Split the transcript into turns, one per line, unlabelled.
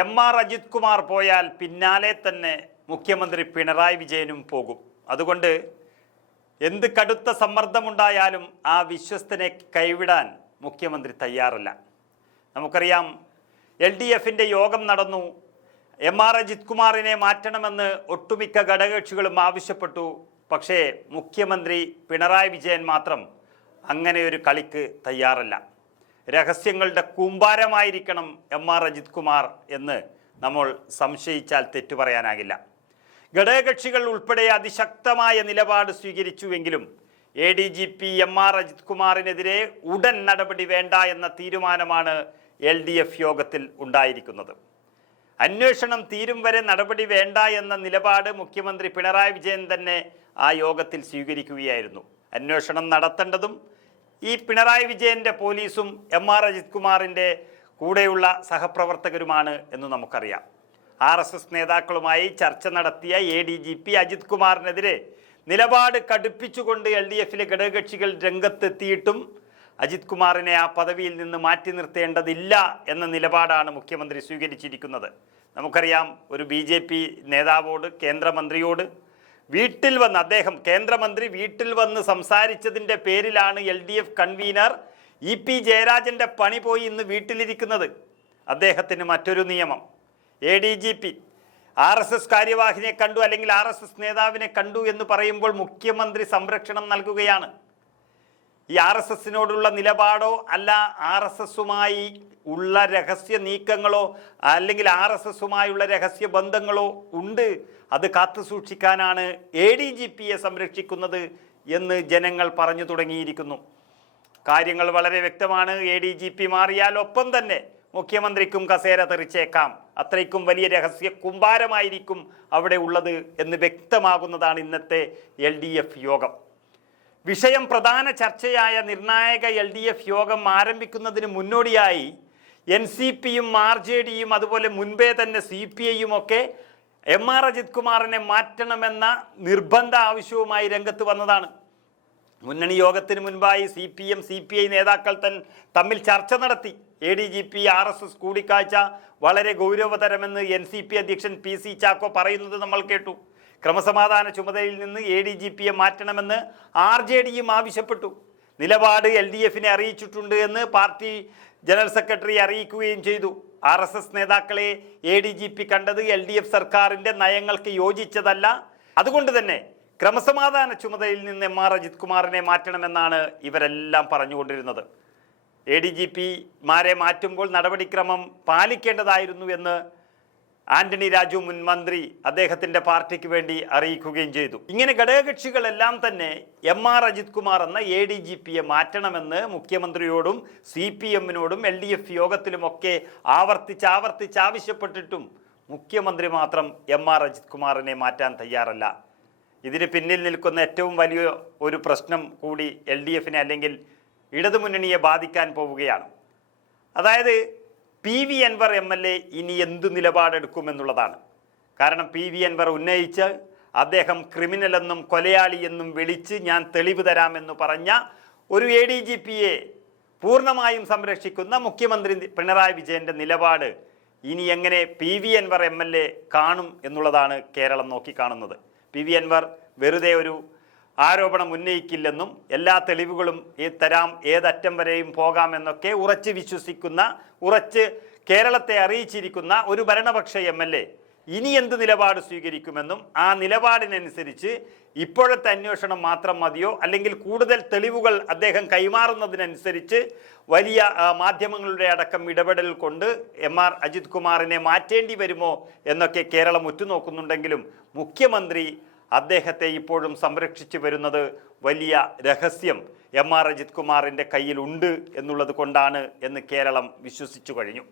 M R Ajith Kumar പോയാൽ പിന്നാലെ തന്നെ മുഖ്യമന്ത്രി പിണറായി വിജയനും പോകും. അതുകൊണ്ട് എന്ത് കടുത്ത സമ്മർദ്ദമുണ്ടായാലും ആ വിശ്വസ്തനെ കൈവിടാൻ മുഖ്യമന്ത്രി തയ്യാറല്ല. നമുക്കറിയാം എൽ ഡി എഫിന്റെ യോഗം നടന്നു. എം ആർ അജിത് കുമാറിനെ മാറ്റണമെന്ന് ഒട്ടുമിക്ക ഘടകകക്ഷികളും ആവശ്യപ്പെട്ടു. പക്ഷേ മുഖ്യമന്ത്രി പിണറായി വിജയൻ മാത്രം അങ്ങനെ ഒരു കളിക്ക് തയ്യാറല്ല. രഹസ്യങ്ങളുടെ കൂമ്പാരമായിരിക്കണം എം ആർ അജിത് കുമാർ എന്ന് നമ്മൾ സംശയിച്ചാൽ തെറ്റു പറയാനാകില്ല. ഘടകകക്ഷികൾ ഉൾപ്പെടെ അതിശക്തമായ നിലപാട് സ്വീകരിച്ചുവെങ്കിലും A D G P M R Ajith കുമാറിനെതിരെ ഉടൻ നടപടി വേണ്ട എന്ന തീരുമാനമാണ് എൽ ഡി എഫ് യോഗത്തിൽ ഉണ്ടായിരിക്കുന്നത്. അന്വേഷണം തീരും വരെ നടപടി വേണ്ട എന്ന നിലപാട് മുഖ്യമന്ത്രി പിണറായി വിജയൻ തന്നെ ആ യോഗത്തിൽ സ്വീകരിക്കുകയായിരുന്നു. അന്വേഷണം നടത്തേണ്ടതും ഈ പിണറായി വിജയന്റെ പോലീസും എം ആർ അജിത് കുമാറിന്റെ കൂടെയുള്ള സഹപ്രവർത്തകരുമാണ് എന്ന് നമുക്കറിയാം. ആർ എസ് എസ് നേതാക്കളുമായി ചർച്ച നടത്തിയ A D G P Ajith കുമാറിനെതിരെ നിലപാട് കടുപ്പിച്ചുകൊണ്ട് എൽ ഡി എഫിലെ ഘടകകക്ഷികൾ രംഗത്തെത്തിയിട്ടും അജിത് കുമാറിനെ ആ പദവിയിൽ നിന്ന് മാറ്റി നിർത്തേണ്ടതില്ല എന്ന നിലപാടാണ് മുഖ്യമന്ത്രി സ്വീകരിച്ചിരിക്കുന്നത്. നമുക്കറിയാം ഒരു ബി നേതാവോട് കേന്ദ്രമന്ത്രിയോട് വീട്ടിൽ വന്ന് അദ്ദേഹം കേന്ദ്രമന്ത്രി വീട്ടിൽ വന്ന് സംസാരിച്ചതിന്റെ പേരിലാണ് L D F convener E P ജയരാജന്റെ പണി പോയി ഇന്ന് വീട്ടിലിരിക്കുന്നത്. അദ്ദേഹത്തിന് മറ്റൊരു നിയമം. A D G P R S S കാര്യവാഹിനെ കണ്ടു അല്ലെങ്കിൽ ആർ എസ് എസ് നേതാവിനെ കണ്ടു എന്ന് പറയുമ്പോൾ മുഖ്യമന്ത്രി സംരക്ഷണം നൽകുകയാണ്. ഈ ആർ എസ് എസിനോടുള്ള നിലപാടോ അല്ല ആർ എസ് എസുമായി ഉള്ള രഹസ്യ നീക്കങ്ങളോ അല്ലെങ്കിൽ ആർ എസ് എസുമായുള്ള രഹസ്യ ബന്ധങ്ങളോ ഉണ്ട് അത് കാത്തു സൂക്ഷിക്കാനാണ് എ ഡി ജി പിയെ സംരക്ഷിക്കുന്നത് എന്ന് ജനങ്ങൾ പറഞ്ഞു തുടങ്ങിയിരിക്കുന്നു. കാര്യങ്ങൾ വളരെ വ്യക്തമാണ്. എ ഡി ജി പി മാറിയാൽ ഒപ്പം തന്നെ മുഖ്യമന്ത്രിക്കും കസേര തെറിച്ചേക്കാം. അത്രയ്ക്കും വലിയ രഹസ്യ കുമ്പാരമായിരിക്കും അവിടെ ഉള്ളത് എന്ന് വ്യക്തമാകുന്നതാണ് ഇന്നത്തെ എൽ യോഗം. വിഷയം പ്രധാന ചർച്ചയായ നിർണായക എൽ ഡി എഫ് യോഗം ആരംഭിക്കുന്നതിന് മുന്നോടിയായി എൻ സി പിയും ആർ ജെ ഡിയും അതുപോലെ മുൻപേ തന്നെ സി പി ഐയും ഒക്കെ എം ആർ അജിത് കുമാറിനെ മാറ്റണമെന്ന നിർബന്ധ ആവശ്യവുമായി രംഗത്ത് വന്നതാണ്. മുന്നണി യോഗത്തിന് മുൻപായി C P M C P I നേതാക്കൾ തൻ തമ്മിൽ ചർച്ച നടത്തി. A D G P R S S കൂടിക്കാഴ്ച വളരെ ഗൗരവതരമെന്ന് എൻ സി പി അധ്യക്ഷൻ പി സി ചാക്കോ പറയുന്നത് നമ്മൾ കേട്ടു. ക്രമസമാധാന ചുമതലയിൽ നിന്ന് എ ഡി ജി പിയെ മാറ്റണമെന്ന് ആർ ജെ ഡിയും ആവശ്യപ്പെട്ടു. നിലപാട് എൽ ഡി എഫിനെ അറിയിച്ചിട്ടുണ്ട് എന്ന് പാർട്ടി ജനറൽ സെക്രട്ടറി അറിയിക്കുകയും ചെയ്തു. ആർ എസ് എസ് നേതാക്കളെ എ ഡി ജി പി കണ്ടത് എൽ ഡി എഫ് സർക്കാരിന്റെ നയങ്ങൾക്ക് യോജിച്ചതല്ല. അതുകൊണ്ട് തന്നെ ക്രമസമാധാന ചുമതലയിൽ നിന്ന് എം ആർ അജിത് കുമാറിനെ മാറ്റണമെന്നാണ് ഇവരെല്ലാം പറഞ്ഞുകൊണ്ടിരുന്നത്. എ ഡി ജി പിമാരെ മാറ്റുമ്പോൾ നടപടിക്രമം പാലിക്കേണ്ടതായിരുന്നു എന്ന് ആന്റണി രാജു മുൻ മന്ത്രി അദ്ദേഹത്തിന്റെ പാർട്ടിക്ക് വേണ്ടി അറിയിക്കുകയും ചെയ്തു. ഇങ്ങനെ ഘടകകക്ഷികളെല്ലാം തന്നെ എം ആർ അജിത് കുമാർ എന്ന എ ഡി ജി പിയെ മാറ്റണമെന്ന് മുഖ്യമന്ത്രിയോടും സി പി എമ്മിനോടും എൽ ഡി എഫ് യോഗത്തിലുമൊക്കെ ആവർത്തിച്ച് ആവർത്തിച്ച് ആവശ്യപ്പെട്ടിട്ടും മുഖ്യമന്ത്രി മാത്രം എം ആർ അജിത് കുമാറിനെ മാറ്റാൻ തയ്യാറല്ല. ഇതിന് പിന്നിൽ നിൽക്കുന്ന ഏറ്റവും വലിയ ഒരു പ്രശ്നം കൂടി എൽ ഡി എഫിനെ അല്ലെങ്കിൽ ഇടതുമുന്നണിയെ ബാധിക്കാൻ പോവുകയാണ്. അതായത് P V Anvar M L A ഇനി എന്ത് നിലപാടെടുക്കുമെന്നുള്ളതാണ്. കാരണം പി വി അൻവർ ഉന്നയിച്ച് അദ്ദേഹം ക്രിമിനൽ എന്നും കൊലയാളി എന്നും വിളിച്ച് ഞാൻ തെളിവ് തരാമെന്ന് പറഞ്ഞ ഒരു എ ഡി ജി പിയെ പൂർണമായും സംരക്ഷിക്കുന്ന മുഖ്യമന്ത്രി പിണറായി വിജയന്റെ നിലപാട് ഇനി എങ്ങനെ P V Anvar M L A കാണും എന്നുള്ളതാണ് കേരളം നോക്കിക്കാണുന്നത്. പി വി അൻവർ വെറുതെ ഒരു ആരോപണം ഉന്നയിക്കില്ലെന്നും എല്ലാ തെളിവുകളും ഈ തരാം ഏതറ്റം വരെയും പോകാമെന്നൊക്കെ ഉറച്ച് വിശ്വസിക്കുന്ന ഉറച്ച് കേരളത്തെ അറിയിച്ചിരിക്കുന്ന ഒരു ഭരണപക്ഷ എം എൽ എ ഇനി എന്ത് നിലപാട് സ്വീകരിക്കുമെന്നും ആ നിലപാടിനനുസരിച്ച് ഇപ്പോഴത്തെ അന്വേഷണം മാത്രം മതിയോ അല്ലെങ്കിൽ കൂടുതൽ തെളിവുകൾ അദ്ദേഹം കൈമാറുന്നതിനനുസരിച്ച് വലിയ മാധ്യമങ്ങളുടെ അടക്കം ഇടപെടൽ കൊണ്ട് എം ആർ അജിത് കുമാറിനെ മാറ്റേണ്ടി വരുമോ എന്നൊക്കെ കേരളം ഉറ്റുനോക്കുന്നുണ്ടെങ്കിലും മുഖ്യമന്ത്രി അദ്ദേഹത്തെ ഇപ്പോഴും സംരക്ഷിച്ചു വരുന്നത് വലിയ രഹസ്യം എം ആർ അജിത് കുമാറിന്റെ കയ്യിലുണ്ട് എന്നുള്ളത് കൊണ്ടാണ് എന്ന് കേരളം വിശ്വസിച്ചു കഴിഞ്ഞു.